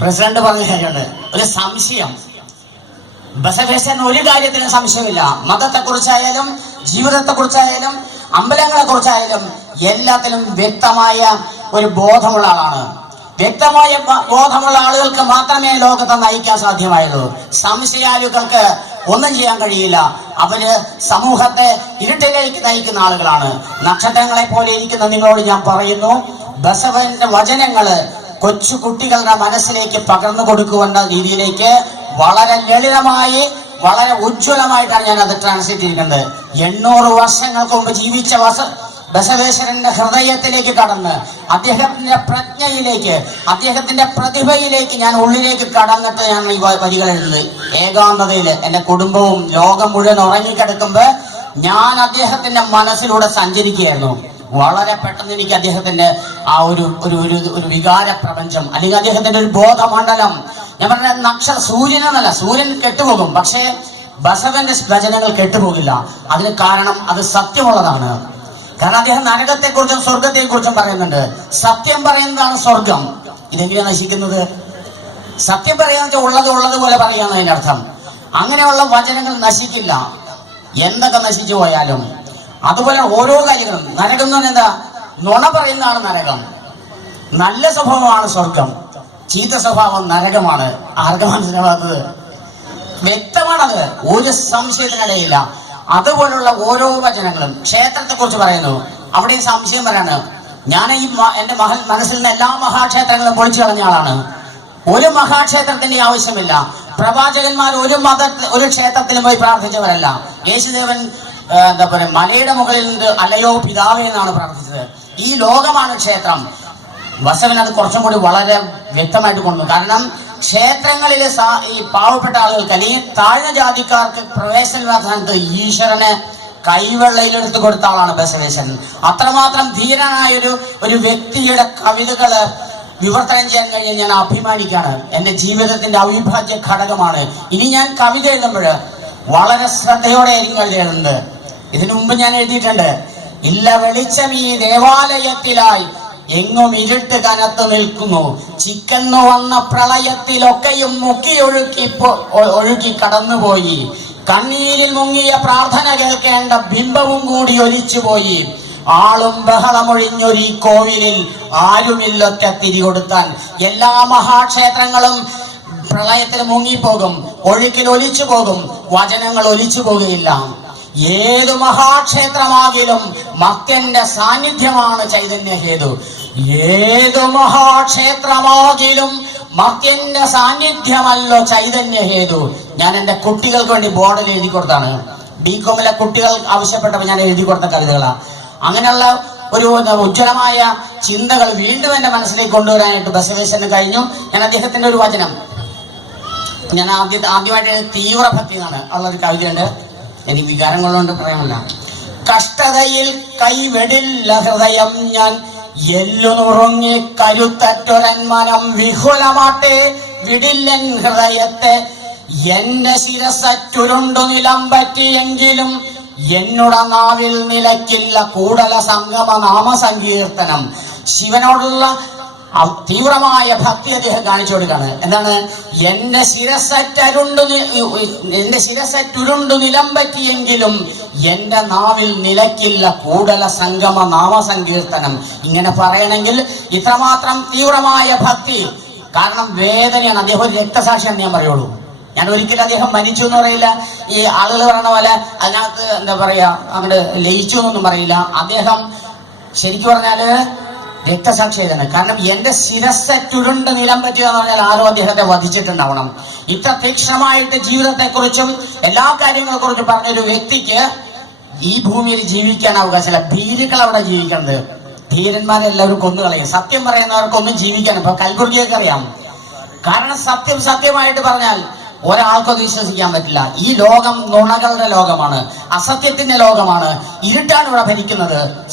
President പറഞ്ഞ കാര്യമുണ്ട്, ഒരു സംശയം. ബസവേശ്വരൻ ഒരു കാര്യത്തിലും സംശയമില്ല. മതത്തെക്കുറിച്ചായാലും ജീവിതത്തെക്കുറിച്ചായാലും അമ്പലങ്ങളെ കുറിച്ചായാലും എല്ലാത്തിലും വ്യക്തമായ ഒരു ബോധമുള്ള ആളാണ്. വ്യക്തമായ ബോധമുള്ള ആളുകൾക്ക് മാത്രമേ ലോകത്തെ നയിക്കാൻ സാധ്യമായുള്ളൂ. സംശയാലുക്കൾക്ക് ഒന്നും ചെയ്യാൻ കഴിയില്ല. അവര് സമൂഹത്തെ ഇരുട്ടിലേക്ക് നയിക്കുന്ന ആളുകളാണ്. നക്ഷത്രങ്ങളെ പോലെ ഇരിക്കുന്ന നിങ്ങളോട് ഞാൻ പറയുന്നു, ബസവന്റെ വചനങ്ങള് കൊച്ചു കുട്ടികളുടെ മനസ്സിലേക്ക് പകർന്നു കൊടുക്കുമെന്ന രീതിയിലേക്ക് വളരെ ലളിതമായി വളരെ ഉജ്ജ്വലമായിട്ടാണ് ഞാൻ അത് ട്രാൻസ്ലേറ്റ് ചെയ്തിരിക്കുന്നത്. 800 വർഷങ്ങൾക്ക് മുമ്പ് ജീവിച്ച ബസവേശ്വരന്റെ ഹൃദയത്തിലേക്ക് കടന്ന് അദ്ദേഹത്തിന്റെ പ്രജ്ഞയിലേക്ക് അദ്ദേഹത്തിന്റെ പ്രതിഭയിലേക്ക് ഞാൻ ഉള്ളിലേക്ക് കടന്നിട്ട് ഞാൻ ഈ വരികൾ എഴുതുന്നത്. ഏകാന്തതയിൽ എന്റെ കുടുംബവും ലോകം മുഴുവൻ ഉറങ്ങിക്കിടക്കുമ്പോ ഞാൻ അദ്ദേഹത്തിന്റെ മനസ്സിലൂടെ സഞ്ചരിക്കുകയായിരുന്നു. വളരെ പെട്ടെന്ന് എനിക്ക് അദ്ദേഹത്തിന്റെ ആ ഒരു വികാര പ്രപഞ്ചം അല്ലെങ്കിൽ അദ്ദേഹത്തിന്റെ ഒരു ബോധമണ്ഡലം, ഞാൻ പറഞ്ഞ സൂര്യനെന്നല്ല, സൂര്യൻ കെട്ടുപോകും, പക്ഷേ ബസവന്റെ വചനങ്ങൾ കെട്ടുപോകില്ല. അതിന് കാരണം അത് സത്യമുള്ളതാണ്. കാരണം അദ്ദേഹം നരകത്തെക്കുറിച്ചും സ്വർഗത്തെക്കുറിച്ചും പറയുന്നുണ്ട്. സത്യം പറയുന്നതാണ് സ്വർഗം. ഇതെങ്ങനെയാണ് നശിക്കുന്നത്? സത്യം പറയാന്ന് ഉള്ളതുപോലെ പറയാന്ന് അതിന്റെ അർത്ഥം. അങ്ങനെയുള്ള വചനങ്ങൾ നശിക്കില്ല, എന്തൊക്കെ നശിച്ചു പോയാലും. അതുപോലെ ഓരോ കാര്യങ്ങളും. നരകം എന്ന് പറഞ്ഞാൽ എന്താ? നുണ പറയുന്നതാണ് നരകം. നല്ല സ്വഭാവമാണ് സ്വർഗം, ചീത്ത സ്വഭാവം നരകമാണ്. ആർക്കും മനസ്സിലാവാത്തത്? വ്യക്തമാണത്, ഒരു സംശയത്തിനിടയില്ല. അതുപോലുള്ള ഓരോ വചനങ്ങളും ക്ഷേത്രത്തെ കുറിച്ച് പറയുന്നു. അവിടെയും സംശയം പറയാണ്. ഞാൻ എന്റെ മനസ്സിൽ നിന്ന് എല്ലാ മഹാക്ഷേത്രങ്ങളും പൊളിച്ചു കളഞ്ഞ ആളാണ്. ഒരു മഹാക്ഷേത്രത്തിന്റെ ആവശ്യമില്ല. പ്രവാചകന്മാർ ഒരു ക്ഷേത്രത്തിലും പോയി പ്രാർത്ഥിച്ചവരല്ല. യേശുദേവൻ എന്താ പറയുക, മലയുടെ മുകളിൽ നിന്ന് അലയോ പിതാവേ എന്നാണ് പ്രാർത്ഥിച്ചത്. ഈ ലോകമാണ് ക്ഷേത്രം. ബസവൻ അത് കുറച്ചും കൂടി വളരെ വ്യക്തമായിട്ട് കൊണ്ടുവന്നു. കാരണം ക്ഷേത്രങ്ങളിൽ ഈ പാവപ്പെട്ട ആളുകൾക്ക് അല്ലെങ്കിൽ താഴ്ന്ന ജാതിക്കാർക്ക് പ്രവേശനമില്ലാത്ത സ്ഥാനത്ത് ഈശ്വരനെ കൈവെള്ളയിലെടുത്ത് കൊടുത്ത ആളാണ് ബസവേശ്വരൻ. അത്രമാത്രം ധീരനായ ഒരു വ്യക്തിയുടെ കവിതകള് വിവർത്തനം ചെയ്യാൻ കഴിഞ്ഞാൽ ഞാൻ അഭിമാനിക്കാണ്. എന്റെ ജീവിതത്തിന്റെ അവിഭാജ്യ ഘടകമാണ്. ഇനി ഞാൻ കവിത എഴുതുമ്പോൾ വളരെ ശ്രദ്ധയോടെ ആയിരിക്കും കവിത എഴുതുന്നത്. ഇതിനു മുമ്പ് ഞാൻ എഴുതിയിട്ടുണ്ട്. ഇല്ല വെളിച്ചം ഈ ദേവാലയത്തിലായി, എങ്ങും ഇരുട്ട് കനത്തു നിൽക്കുന്നു, ചിക്കന്നു വന്ന പ്രളയത്തിലൊക്കെയും ഒഴുക്കി കടന്നുപോയി, കണ്ണീരിൽ മുങ്ങിയ പ്രാർത്ഥന കേൾക്കേണ്ട ബിംബവും കൂടി ഒലിച്ചുപോയി, ആളും ബഹളമൊഴിഞ്ഞൊരു ഈ കോവിലിൽ ആരുമില്ലൊറ്റ തിരി കൊടുത്താൻ. എല്ലാ മഹാക്ഷേത്രങ്ങളും പ്രളയത്തിൽ മുങ്ങിപ്പോകും, ഒഴുക്കിൽ ഒലിച്ചു പോകും, വചനങ്ങൾ ഒലിച്ചു പോകുകയില്ല. ഏതു മഹാക്ഷേത്രമാകിലും മർത്യന്റെ സാന്നിധ്യമാണ് ചൈതന്യഹേതു. ഏതു മഹാക്ഷേത്രമാകിലും മർത്യന്റെ സാന്നിധ്യമല്ലോ ചൈതന്യഹേതു. ഞാൻ എന്റെ കുട്ടികൾക്ക് വേണ്ടി ബോർഡിൽ എഴുതി കൊടുത്താണ്. ബികോമിലെ കുട്ടികൾ ആവശ്യപ്പെട്ടപ്പോൾ ഞാൻ എഴുതി കൊടുത്ത കവിതകളാണ്. അങ്ങനെയുള്ള ഒരു ഉജ്ജ്വലമായ ചിന്തകൾ വീണ്ടും എന്റെ മനസ്സിലേക്ക് കൊണ്ടുവരാനായിട്ട് ബസവേശ്വരന് കഴിഞ്ഞു. ഞാൻ അദ്ദേഹത്തിന്റെ ഒരു വചനം, ഞാൻ ആദ്യമായിട്ട് തീവ്രഭക്തി എന്നാണ് ഉള്ളൊരു കവിതയുണ്ട്. എനിക്ക് വികാരങ്ങളുണ്ട് പറയാമല്ല. കഷ്ടതയിൽ കൈവെടില്ല ഹൃദയം ഞാൻ, എല്ലു നുറുങ്ങി കരുത്തറ്റൊരൻ മനം വിഹുലമാട്ടെ വിടില്ലൻ ഹൃദയത്തെ. എന്റെ ശിരസറ്റുരുണ്ടു നിലം പറ്റിയെങ്കിലും എന്നുടെ നാവിൽ നിലയ്ക്കില്ല കൂടല സംഗമ നാമസങ്കീർത്തനം. ശിവനോടുള്ള തീവ്രമായ ഭക്തി അദ്ദേഹം കാണിച്ചു കൊടുക്കാണ്. എന്താണ്? എന്റെ ശിരസറ്റുരുണ്ടു നിലം പറ്റിയെങ്കിലും എന്റെ നാവിൽ നിലയ്ക്കില്ല കൂടല സംഗമ നാമസങ്കീർത്തനം. ഇങ്ങനെ പറയണമെങ്കിൽ ഇത്രമാത്രം തീവ്രമായ ഭക്തി. കാരണം വേദനയാണ്. അദ്ദേഹം ഒരു രക്തസാക്ഷിയാണെന്ന് ഞാൻ പറയുള്ളൂ. ഞാൻ ഒരിക്കലും അദ്ദേഹം മരിച്ചു എന്ന് പറയില്ല. ഈ ആളുകൾ പറഞ്ഞ പോലെ അതിനകത്ത് എന്താ പറയാ അങ്ങോട്ട് ലയിച്ചു എന്നൊന്നും പറയില്ല. അദ്ദേഹം ശരിക്കും പറഞ്ഞാല് രക്തസാക്ഷിയായതാണ്. കാരണം എന്റെ ശിരസ്സുരുണ്ട് നിലം പറ്റുക എന്ന് പറഞ്ഞാൽ ആരോ അദ്ദേഹത്തെ വധിച്ചിട്ടുണ്ടാവണം. ഇത്ര തീക്ഷ്ണമായിട്ട് ജീവിതത്തെക്കുറിച്ചും എല്ലാ കാര്യങ്ങളെ കുറിച്ചും പറഞ്ഞൊരു വ്യക്തിക്ക് ഈ ഭൂമിയിൽ ജീവിക്കാൻ അവകാശമില്ല. ഭീരുക്കൾ അവിടെ ജീവിക്കുന്നത്. ധീരന്മാരെല്ലാവരും കൊന്നുകളയും. സത്യം പറയുന്നവർക്കൊന്നും ജീവിക്കാൻ ഇപ്പൊ കൽബുർഗിയൊക്കെ അറിയാം. കാരണം സത്യമായിട്ട് പറഞ്ഞാൽ ഒരാൾക്കും അത് വിശ്വസിക്കാൻ പറ്റില്ല. ഈ ലോകം നുണകളുടെ ലോകമാണ്, അസത്യത്തിന്റെ ലോകമാണ്. ഇരുട്ടാണ് ഇവിടെ ഭരിക്കുന്നത്.